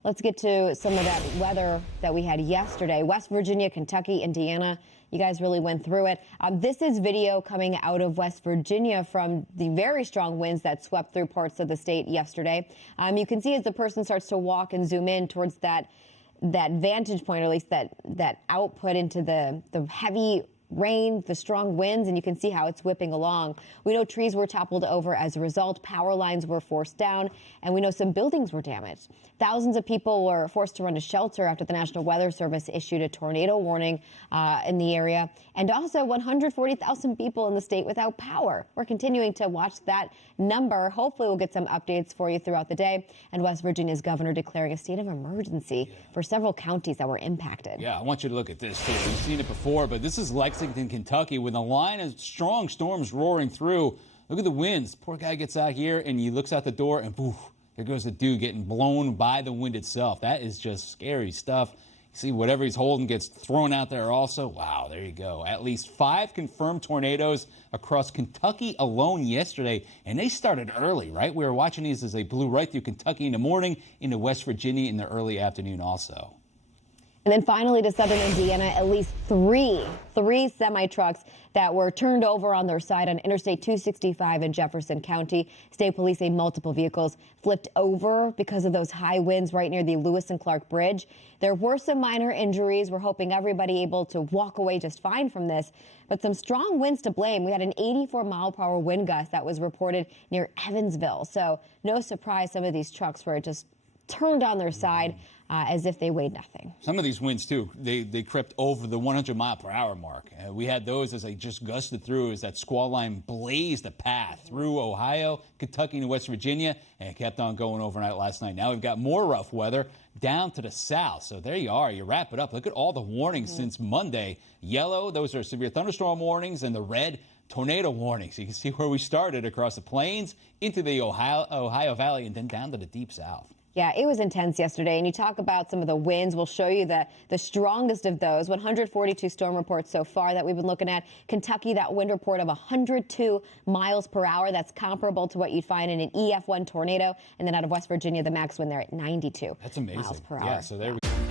Let's get to some of that weather that we had yesterday. West Virginia, Kentucky, Indiana. You guys really went through it. This is video coming out of West Virginia from the very strong winds that swept through parts of the state yesterday. You can see as the person starts to walk and zoom in towards that vantage point, or at least that output into the heavy rain, the strong winds, and you can see how it's whipping along. We know trees were toppled over as a result, power lines were forced down, and we know some buildings were damaged. Thousands of people were forced to run to shelter after the National Weather Service issued a tornado warning in the area, and also 140,000 people in the state without power. We're continuing to watch that number. Hopefully we'll get some updates for you throughout the day, and West Virginia's governor declaring a state of emergency for several counties that were impacted. Yeah, I want you to look at this, too. We've seen it before, but this is Lexington, Kentucky, with a line of strong storms roaring through. Look at the winds. Poor guy gets out here, and he looks out the door, and poof, there goes the dude getting blown by the wind itself. That is just scary stuff. You see whatever he's holding gets thrown out there also. Wow, there you go. At least 5 confirmed tornadoes across Kentucky alone yesterday, and they started early, right? We were watching these as they blew right through Kentucky in the morning, into West Virginia in the early afternoon also. And then finally to southern Indiana, at least three semi-trucks that were turned over on their side on Interstate 265 in Jefferson County. State police say multiple vehicles flipped over because of those high winds right near the Lewis and Clark Bridge. There were some minor injuries. We're hoping everybody able to walk away just fine from this, but some strong winds to blame. We had an 84-mile-per-hour wind gust that was reported near Evansville. So no surprise some of these trucks were just turned on their side as if they weighed nothing. Some of these winds, too, they crept over the 100-mile-per-hour mark. We had those as they just gusted through as that squall line blazed a path through Ohio, Kentucky, and West Virginia, and it kept on going overnight last night. Now we've got more rough weather down to the south. So there you are. You wrap it up. Look at all the warnings since Monday. Yellow, those are severe thunderstorm warnings, and the red, tornado warnings. You can see where we started across the plains into the Ohio Valley and then down to the deep south. Yeah, it was intense yesterday, and you talk about some of the winds. We'll show you the strongest of those. 142 storm reports so far that we've been looking at. Kentucky, that wind report of 102 miles per hour. That's comparable to what you'd find in an EF1 tornado. And then out of West Virginia, the max wind there at 92 That's amazing. miles per hour. Yeah, so there we go.